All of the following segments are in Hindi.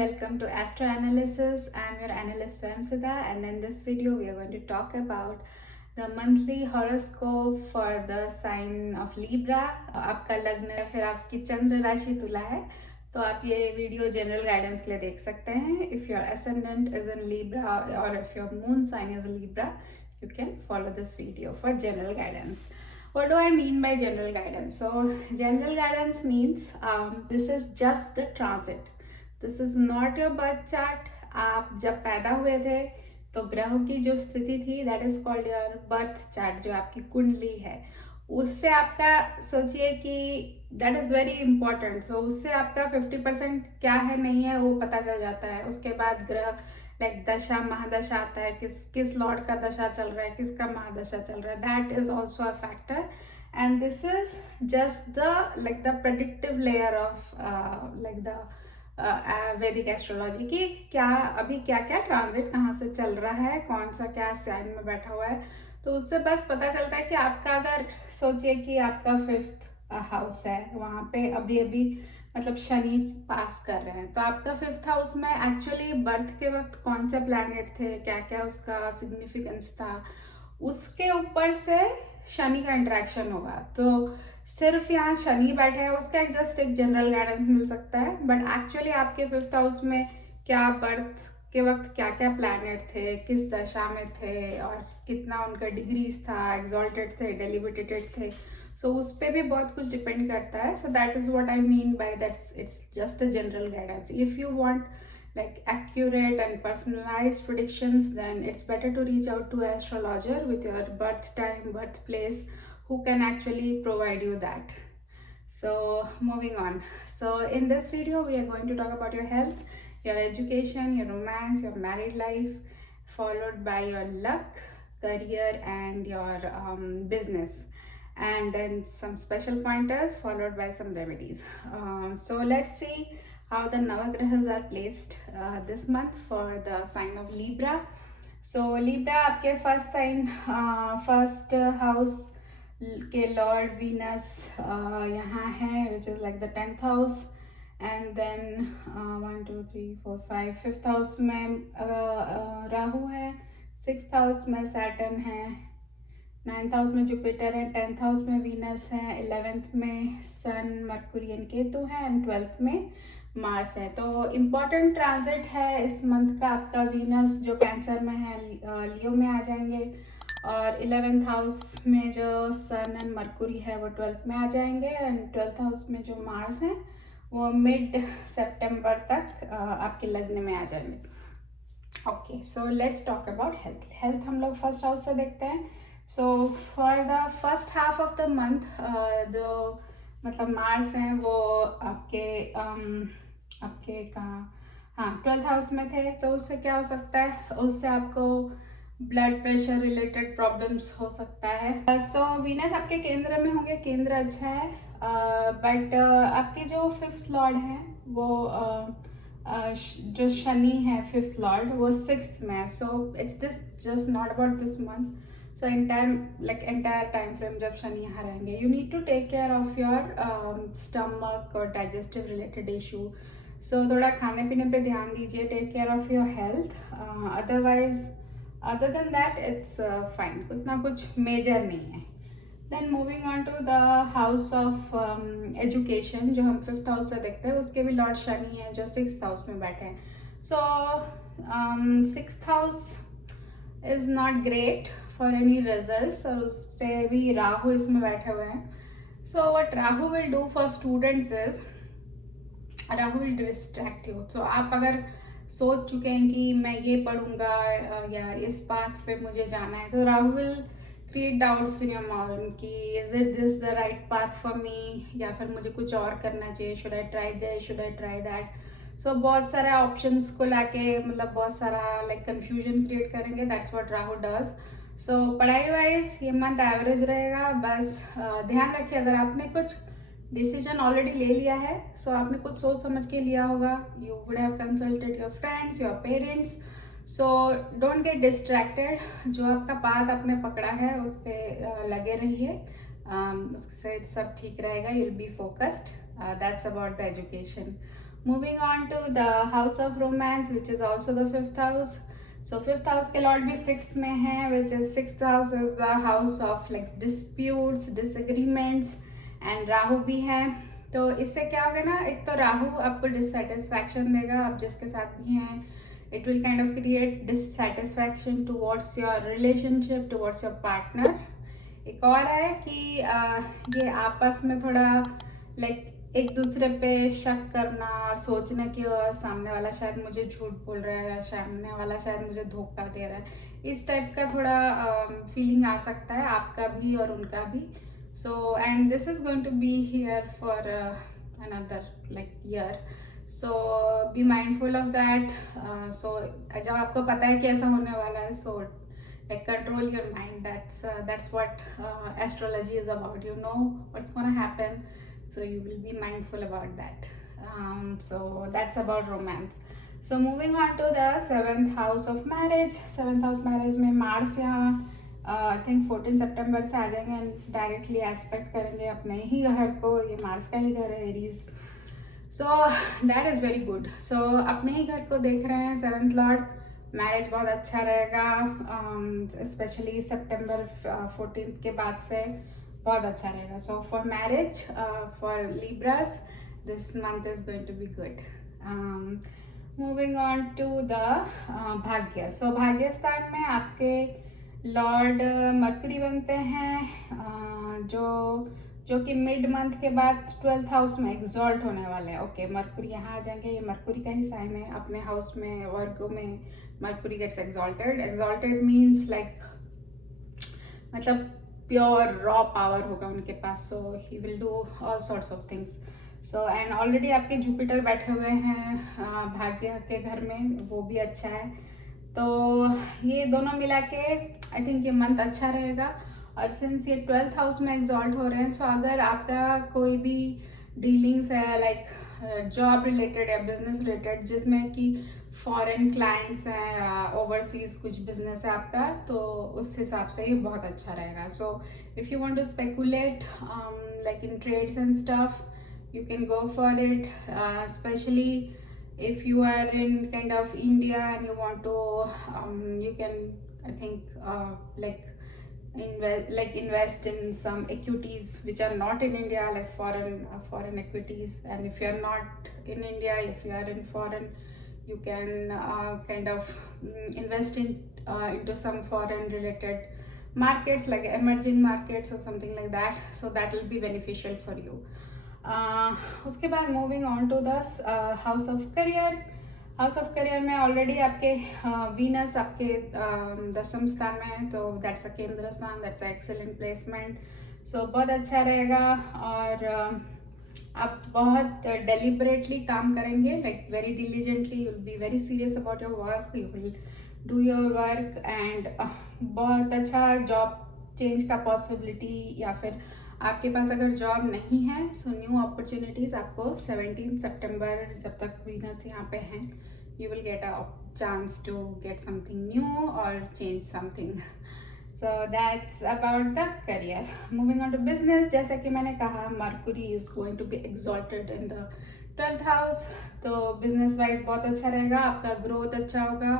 welcome to Astro Analysis. I am your analyst Swamsida, and in this video we are going to talk about the monthly horoscope for the sign of Libra. आपका लग्न या फिर आपकी चंद्र राशि तुला है तो आप ये वीडियो जनरल गाइडेंस के लिए देख सकते हैं. If your ascendant is in Libra or if your moon sign is Libra, you can follow this video for general guidance. What do I mean by general guidance? So general guidance means this is just the transit. This is not your birth chart. आप जब पैदा हुए थे तो ग्रहों की जो स्थिति थी that is called your birth chart, जो आपकी कुंडली है. उससे आपका सोचिए कि दैट इज़ वेरी इंपॉर्टेंट. सो उससे आपका 50% क्या है नहीं है वो पता चल जाता है. उसके बाद ग्रह लाइक दशा महादशा आता है, किस लॉर्ड का दशा चल रहा है, किसका महादशा चल रहा है. That is also a factor. And this is just the predictive layer of वैदिक एस्ट्रोलॉजी की क्या अभी क्या क्या ट्रांजिट कहाँ से चल रहा है, कौन सा क्या साइन में बैठा हुआ है. तो उससे बस पता चलता है कि आपका, अगर सोचिए कि आपका 5th हाउस है, वहाँ पे अभी अभी मतलब शनि पास कर रहे हैं, तो आपका 5th हाउस में एक्चुअली बर्थ के वक्त कौन से प्लैनेट थे, क्या क्या उसका सिग्निफिकेंस था, उसके ऊपर से शनि का इंटरेक्शन होगा. तो सिर्फ यहाँ शनि बैठे हैं उसका जस्ट एक जनरल गाइडेंस मिल सकता है. बट एक्चुअली आपके 5th हाउस में क्या बर्थ के वक्त क्या क्या प्लैनेट थे, किस दशा में थे और कितना उनका डिग्रीज था, एक्सॉल्टेड थे, डेलिबिटेटेड थे. सो उस पर भी बहुत कुछ डिपेंड करता है. So that is what I mean by that's it's just a general guidance. If you want like accurate and personalized predictions, then it's better to reach out to an astrologer with your birth time, birthplace, who can actually provide you that. So moving on. So in this video we are going to talk about your health, your education, your romance, your married life, followed by your luck, career and your business, and then some special pointers followed by some remedies. So let's see how the Navagrahas are placed this month for the sign of Libra. So Libra आपके फर्स्ट साइन, फर्स्ट हाउस के लॉर्ड वीनस यहाँ है, which is like the 10th house. And then 1 2 3 4 5 5th house में राहु है, 6th हाउस में सैटर्न है, 9th हाउस में जुपिटर है, 10th हाउस में वीनस है, 11th में सन मरकुरी एंड केतु है, एंड 12th में मार्स है. तो इम्पॉर्टेंट ट्रांजिट है इस मंथ का. आपका वीनस जो कैंसर में है लियो में आ जाएंगे, और 11th हाउस में जो सन एंड मरकुरी है वो 12th में आ जाएंगे, एंड 12th हाउस में जो मार्स है वो मिड सितंबर तक आपके लग्न में आ जाएंगे. Okay, so let's talk about health. Health हम लोग फर्स्ट हाउस से देखते हैं. So for the first half of the month जो मतलब मार्स हैं वो आपके कहाँ, हाँ 12th हाउस में थे. तो उससे क्या हो सकता है, उससे आपको ब्लड प्रेशर रिलेटेड प्रॉब्लम्स हो सकता है. सो वीनस आपके केंद्र में होंगे, केंद्र अच्छा है. बट आपके जो 5th लॉर्ड हैं वो जो शनि है 5th लॉर्ड वो 6th में है. So it's this just not about this month. So entire time frame जब शनि यहाँ रहेंगे, you need to take care of your stomach और digestive related issue. So थोड़ा खाने पीने पे ध्यान दीजिए, take care of your health. Otherwise, other than that, it's fine. उतना कुछ major नहीं है. Then moving on to the house of education, जो हम 5th house से देखते हैं, उसके भी लॉर्ड शनि है जो 6th house में बैठे हैं. So 6th house is not great for any results, और उस पर भी राहु इसमें बैठे हुए हैं. So what Rahu will do for students is Rahu will distract you. So आप अगर सोच चुके हैं कि मैं ये पढ़ूंगा या इस पाथ पे मुझे जाना है, तो Rahu will create doubts in your mind कि is it this the right path for me, या फिर मुझे कुछ और करना चाहिए, should I try this, should I try that. सो बहुत सारे ऑप्शंस को लाके मतलब बहुत सारा लाइक कंफ्यूजन क्रिएट करेंगे. That's what Rahu does. So पढ़ाई वाइज ये मंथ एवरेज रहेगा. बस ध्यान रखिए, अगर आपने कुछ डिसीजन ऑलरेडी ले लिया है, सो आपने कुछ सोच समझ के लिया होगा, you would have consulted your friends, your parents. So don't get distracted. जो आपका पाथ आपने पकड़ा है उस पर लगे रहिए, उससे सब ठीक रहेगा. You will be focused. That's about the education. Moving on to the house of romance, which is also the fifth house. So fifth house के लॉर्ड भी सिक्स्थ में है, which is sixth house is the house of like disputes, disagreements, and Rahu भी है. तो इससे क्या होगा ना, एक तो राहु आपको डिससेटिस्फैक्शन देगा, आप जिसके साथ भी हैं. It will kind of create dissatisfaction towards your relationship, towards your partner. एक और है कि ये आपस में थोड़ा लाइक एक दूसरे पे शक करना और सोचना कि सामने वाला शायद मुझे झूठ बोल रहा है या सामने वाला शायद मुझे धोखा दे रहा है, इस टाइप का थोड़ा फीलिंग आ सकता है आपका भी और उनका भी. So and this is going to be here for another like year. So be mindful of that. So जब आपको पता है कि ऐसा होने वाला है, so like control your mind. That's what astrology is about. You know what's gonna happen, so you will be mindful about that. So that's about romance. So moving on to the seventh house of marriage. Seventh house marriage में मार्स यहाँ आई थिंक 14 सितंबर से आ जाएंगे एंड डायरेक्टली एस्पेक्ट करेंगे अपने ही घर को. ये मार्स का ही घर है, Aries. So that is very good. So अपने ही घर को देख रहे हैं सेवेंथ लॉर्ड. मैरिज बहुत अच्छा रहेगा, स्पेशली सितंबर 14 के बाद से बहुत अच्छा रहेगा. So for marriage, for Libras, this month is going to be good. Moving on to the bhagya. So भाग्यस्थान में आपके लॉर्ड मरकरी बनते हैं, जो कि मिड मंथ के बाद 12th हाउस में एग्जॉल्ट होने वाले हैं. ओके, मरकुरी यहाँ आ जाएंगे. ये मरकुरी का ही साइन है. अपने हाउस में वर्गो में Mercury gets exalted. Exalted means like मतलब प्योर रॉ पावर होगा उनके पास. So he will do all sorts of things. So and already आपके जुपिटर बैठे हुए हैं भाग्य के घर में, वो भी अच्छा है. तो ये दोनों मिला के आई थिंक ये मंथ अच्छा रहेगा. और सिंस ये 12th हाउस में एग्जॉल्ट हो रहे हैं, सो अगर आपका कोई भी डीलिंग्स है लाइक जॉब रिलेटेड या बिजनेस रिलेटेड जिसमें कि फॉरेन क्लाइंट्स हैं या ओवरसीज कुछ बिजनेस है आपका, तो उस हिसाब से ये बहुत अच्छा रहेगा. So if you want to speculate like in trades and stuff, you can go for it, especially if you are in kind of India and you want to you can I think invest in some equities which are not in India, like foreign equities. And if you are not in India, if you are in foreign, you can kind of invest into some foreign related markets like emerging markets or something like that. So that will be beneficial for you. उसके बाद moving on to the house of career. House of career में ऑलरेडी आपके वीनस आपके दशम स्थान में है, तो दैट्स अ केंद्र स्थान, दैट्स अ एक्सेलेंट प्लेसमेंट. सो बहुत अच्छा रहेगा. और आप बहुत डेलिबरेटली काम करेंगे, like very diligently. You will be very serious about your work. You will do your work and बहुत अच्छा जॉब चेंज का पॉसिबिलिटी, या फिर आपके पास अगर जॉब नहीं है, सो न्यू अपॉर्चुनिटीज़ आपको 17 सितंबर जब तक वीनस यहाँ पे हैं, you will get a chance to get something new और change something. So that's about the career. Moving on to business, जैसा कि मैंने कहा, Mercury is going to be exalted in the 12th house. तो बिजनेस वाइज बहुत अच्छा रहेगा, आपका ग्रोथ अच्छा होगा,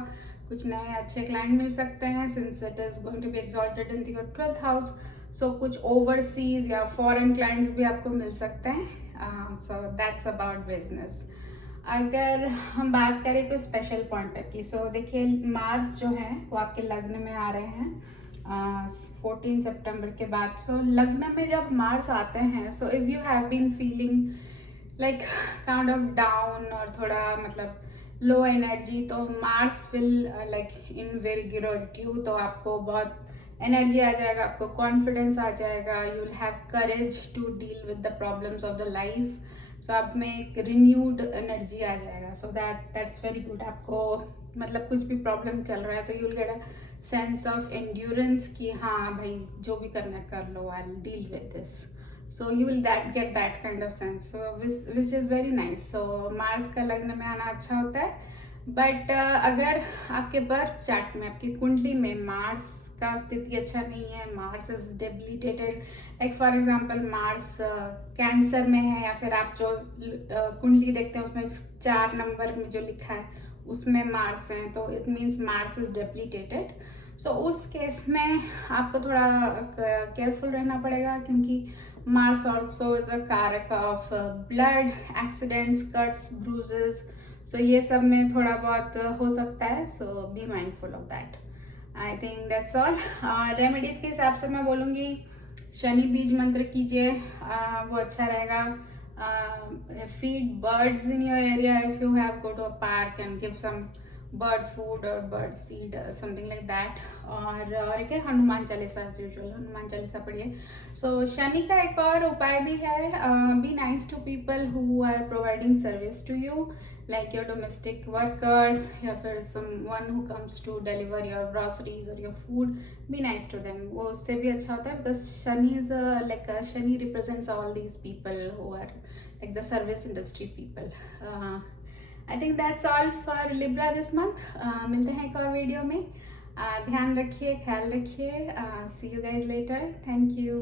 कुछ नए अच्छे क्लाइंट मिल सकते हैं since it is going to be exalted in your 12th house. So कुछ ओवरसीज या फॉरेन क्लाइंट्स भी आपको मिल सकते हैं. सो दैट्स अबाउट बिजनेस. अगर हम बात करें कोई स्पेशल पॉइंट की, सो देखिए मार्स जो है वो आपके लग्न में आ रहे हैं 14 सितंबर के बाद. सो लग्न में जब मार्स आते हैं, so if you have been feeling like kind of down और थोड़ा मतलब लो एनर्जी, तो Mars will like invigorate you. तो आपको बहुत एनर्जी आ जाएगा, आपको कॉन्फिडेंस आ जाएगा, you will have courage to deal with the problems of the life. So आप में एक रिन्यूड एनर्जी आ जाएगा. So that's very good. आपको मतलब कुछ भी प्रॉब्लम चल रहा है तो you will get a sense of endurance कि हाँ भाई जो भी करना है कर लो, I will deal with this. So you will get that kind of sense, which is very nice. So Mars का लग्न में आना अच्छा होता है. बट अगर आपके बर्थ चार्ट में, आपकी कुंडली में मार्स का स्थिति अच्छा नहीं है, Mars is debilitated, like for example Mars cancer में है, या फिर आप जो कुंडली देखते हैं उसमें 4 नंबर में जो लिखा है उसमें मार्स है, तो it means Mars is debilitated. So उस केस में आपको थोड़ा केयरफुल रहना पड़ेगा, क्योंकि मार्स ऑल्सो इज अ कारक of blood accidents, cuts, bruises. So ये सब में थोड़ा बहुत हो सकता है, so be mindful of that. I think that's all. Remedies के हिसाब से मैं बोलूँगी शनि बीज मंत्र कीजिए, वो अच्छा रहेगा। Feed birds in your area if you have, go to a park and give some bird food और bird seed, something like that. और एक है हनुमान चालीसा, यूजुअल हनुमान चालीसा पढ़िए। सो शनि का एक और उपाय भी है, be nice to people who are providing service to you, like your domestic workers, या फिर someone who comes to deliver your groceries or your food, be nice to them, वो उससे भी अच्छा होता है, because Shani is Shani represents all these people who are like the service industry people. I think that's all for Libra this month. मिलते हैं एक और वीडियो में। ध्यान रखिए, ख्याल रखिए। See you guys later. Thank you.